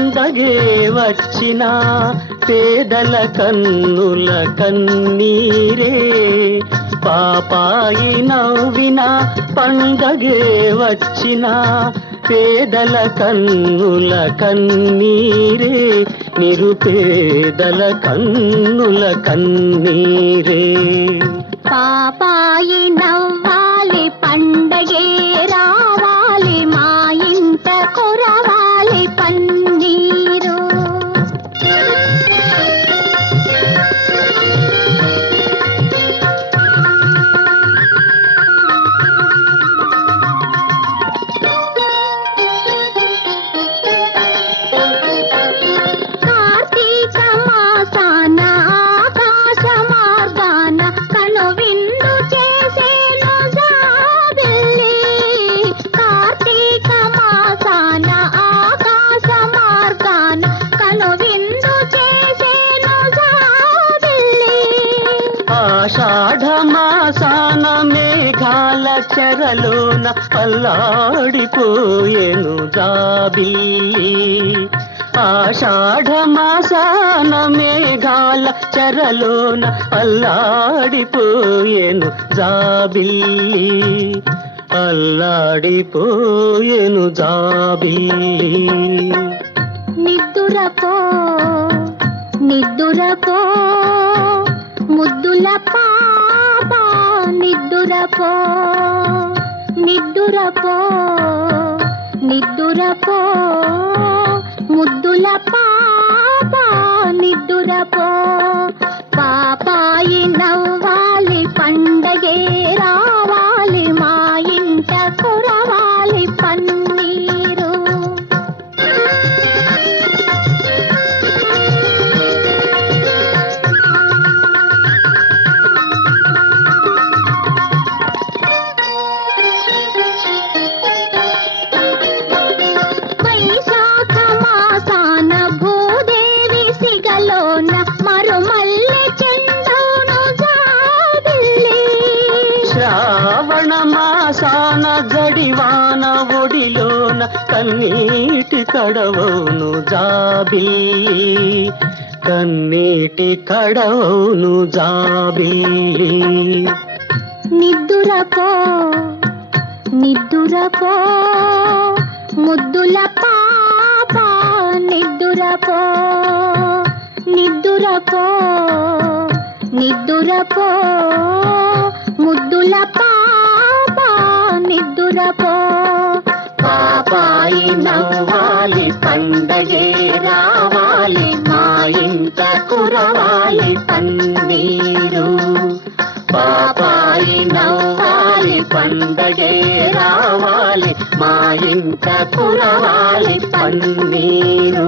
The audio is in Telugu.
పండగే వచ్చిన పేదల కన్నుల కన్నీరే పాపాయి నవ్విన పండగే వచ్చిన పేదల కన్నుల కన్నీరే నిరుపేదల కన్నుల కన్నీరే పాపాయి నవ్వాలి పండగే రావాలి మా ఇంట కురవాలి పన్నీరు ఆషాఢమాసాన మేఘాల చెరలోన అల్లాడిపోయెను జాబిల్లి ఆషాఢమాసాన మేఘాల చెరలోన అల్లాడిపోయెను జాబిల్లి అల్లాడిపోయెను జాబిల్లి నిద్దురపో నిద్దురపో ముద్దుల పాప నిద్దురపో నిద్దురపో నిద్దురపో ముద్దుల పాప నిద్దురపో పాపాయి నవ్వాలి పండగే రావాలి మా ఇంట కురవాలి పన్నీరు శ్రావణ మాసాన జడివాన ఒడిలోన కన్నీటి కడవౌను జాబిల్లి కన్నీటి కడవౌను జాబిల్లి నిద్దురపో నిద్దురపో ముద్దుల పాప నిద్దురపో నిద్దురపో నిద్దురపో ముద్దుల పాప నిద్దురపో పాపాయి నవ్వాలి పండగే రావాలి మా ఇంట కురవాలి పన్నీరు పాపాయి నవ్వాలి పండగే రావాలి మా ఇంట కురవాలి పన్నీరు